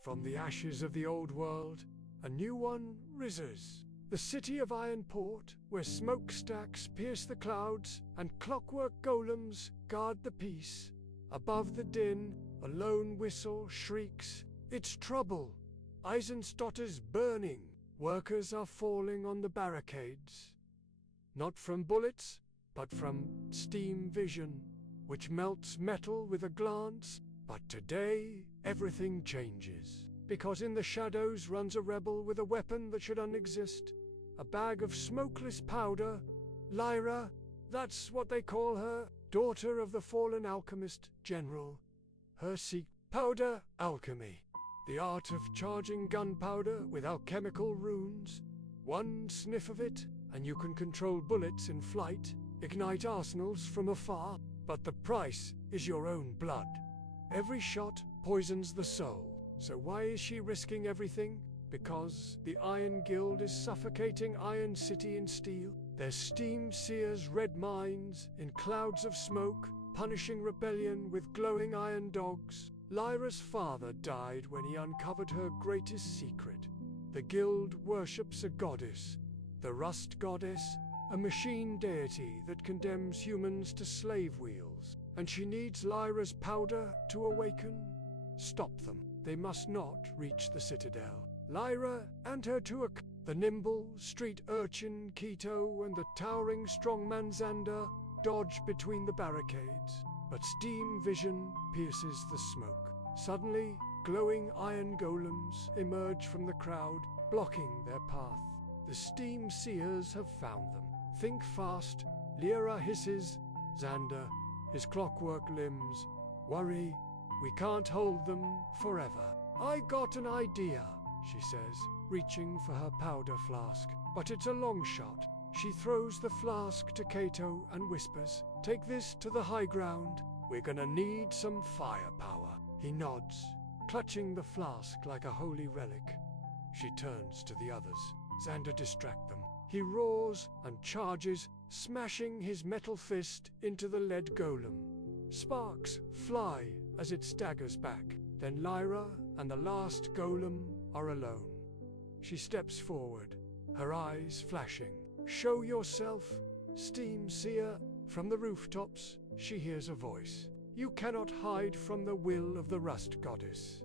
From the ashes of the old world, a new one rises. The city of Ironport, where smokestacks pierce the clouds and clockwork golems guard the peace. Above the din, a lone whistle shrieks, "It's trouble!" Eisenstotter's burning. Workers are falling on the barricades. Not from bullets, but from steam vision, which melts metal with a glance. But today, everything changes. Because in the shadows runs a rebel with a weapon that should unexist. A bag of smokeless powder. Lyra, that's what they call her, daughter of the fallen alchemist, General. Her powder alchemy. The art of charging gunpowder with alchemical runes. One sniff of it, and you can control bullets in flight, ignite arsenals from afar, but the price is your own blood. Every shot poisons the soul. So why is she risking everything? Because the Iron Guild is suffocating Iron City in steel. Their steam seers red mines in clouds of smoke, punishing rebellion with glowing iron dogs. Lyra's father died when he uncovered her greatest secret. The guild worships a goddess, the Rust Goddess, a machine deity that condemns humans to slave wheels, and she needs Lyra's powder to awaken. Stop them. They must not reach the citadel. Lyra and her tuak, the nimble street urchin Keto and the towering strongman Xander, dodge between the barricades, but steam vision pierces the smoke. Suddenly, glowing iron golems emerge from the crowd, blocking their path. The steam seers have found them. Think fast, Lyra hisses. Xander, his clockwork limbs, worry. We can't hold them forever. I got an idea, she says, reaching for her powder flask. But it's a long shot. She throws the flask to Cato and whispers, "Take this to the high ground. We're gonna need some firepower." He nods, clutching the flask like a holy relic. She turns to the others. Xander distracts them. He roars and charges, smashing his metal fist into the lead golem. Sparks fly as it staggers back. Then Lyra and the last golem are alone. She steps forward, her eyes flashing. "Show yourself, Steam Seer." From the rooftops, she hears a voice. "You cannot hide from the will of the Rust Goddess."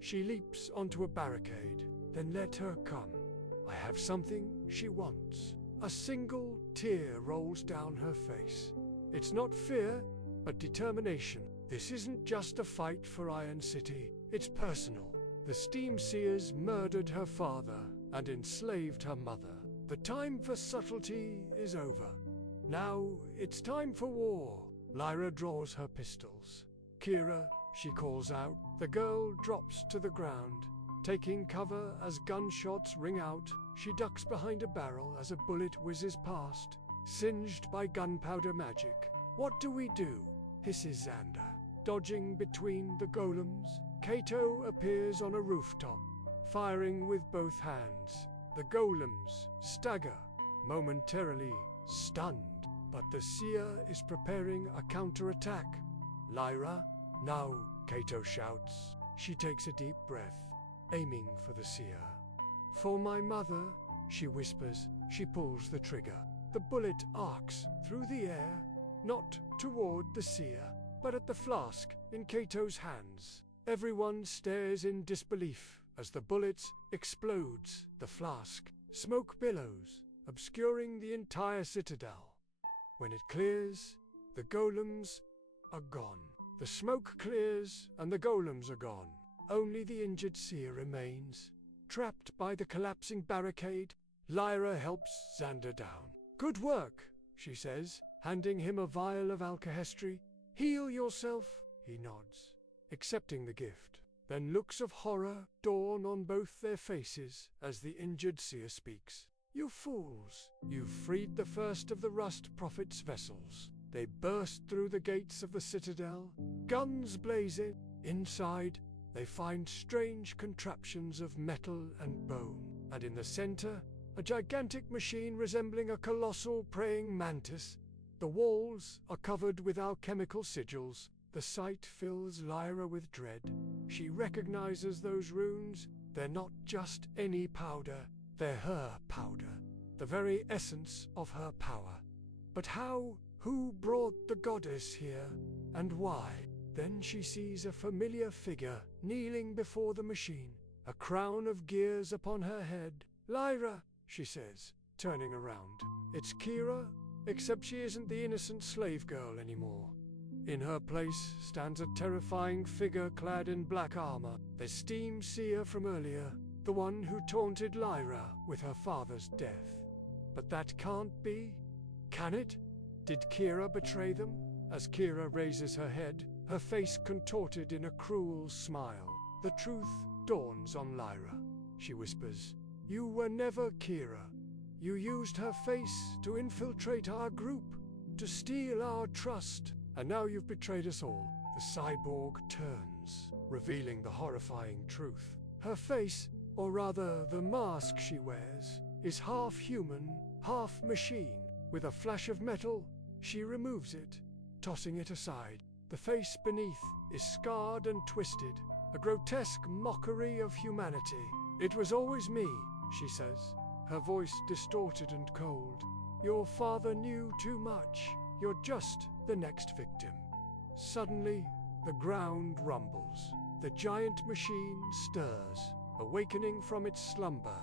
She leaps onto a barricade. Then let her come. I have something she wants. A single tear rolls down her face. It's not fear, but determination. This isn't just a fight for Iron City. It's personal. The Steam Seers murdered her father and enslaved her mother. The time for subtlety is over. Now it's time for war. Lyra draws her pistols. "Kira," she calls out. The girl drops to the ground, taking cover as gunshots ring out. She ducks behind a barrel as a bullet whizzes past, singed by gunpowder magic. "What do we do?" hisses Xander, dodging between the golems. Cato appears on a rooftop, firing with both hands. The golems stagger, momentarily stunned, but the seer is preparing a counterattack. "Lyra, now," Cato shouts. She takes a deep breath, aiming for the seer. "For my mother," she whispers. She pulls the trigger. The bullet arcs through the air, not toward the seer, but at the flask in Cato's hands. Everyone stares in disbelief as the bullet explodes the flask. Smoke billows, obscuring the entire citadel. When it clears, the golems are gone. The smoke clears and the golems are gone. Only the injured seer remains. Trapped by the collapsing barricade, Lyra helps Xander down. "Good work," she says, handing him a vial of alkahestry. "Heal yourself." He nods, accepting the gift. Then looks of horror dawn on both their faces as the injured seer speaks. "You fools! You've freed the first of the Rust Prophet's vessels." They burst through the gates of the citadel, guns blazing. Inside, they find strange contraptions of metal and bone, and in the center, a gigantic machine resembling a colossal praying mantis. The walls are covered with alchemical sigils, The sight fills Lyra with dread. She recognizes those runes. They're not just any powder, they're her powder, the very essence of her power. But how? Who brought the goddess here? And why? Then she sees a familiar figure kneeling before the machine, a crown of gears upon her head. "Lyra," she says, turning around. It's Kira, except she isn't the innocent slave girl anymore. In her place stands a terrifying figure clad in black armor, the steam seer from earlier, the one who taunted Lyra with her father's death. But that can't be. Can it? Did Kira betray them? As Kira raises her head, her face contorted in a cruel smile, the truth dawns on Lyra. She whispers, "You were never Kira. You used her face to infiltrate our group, to steal our trust, and now you've betrayed us all." The cyborg turns, revealing the horrifying truth. Her face, or rather the mask she wears, is half human, half machine. With a flash of metal, she removes it, tossing it aside. The face beneath is scarred and twisted, a grotesque mockery of humanity. "It was always me," she says, her voice distorted and cold. "Your father knew too much. You're just the next victim." Suddenly, the ground rumbles. The giant machine stirs, awakening from its slumber.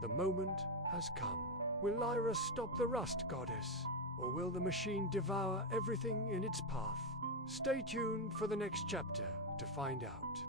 The moment has come. Will Lyra stop the rust goddess, or will the machine devour everything in its path? Stay tuned for the next chapter to find out.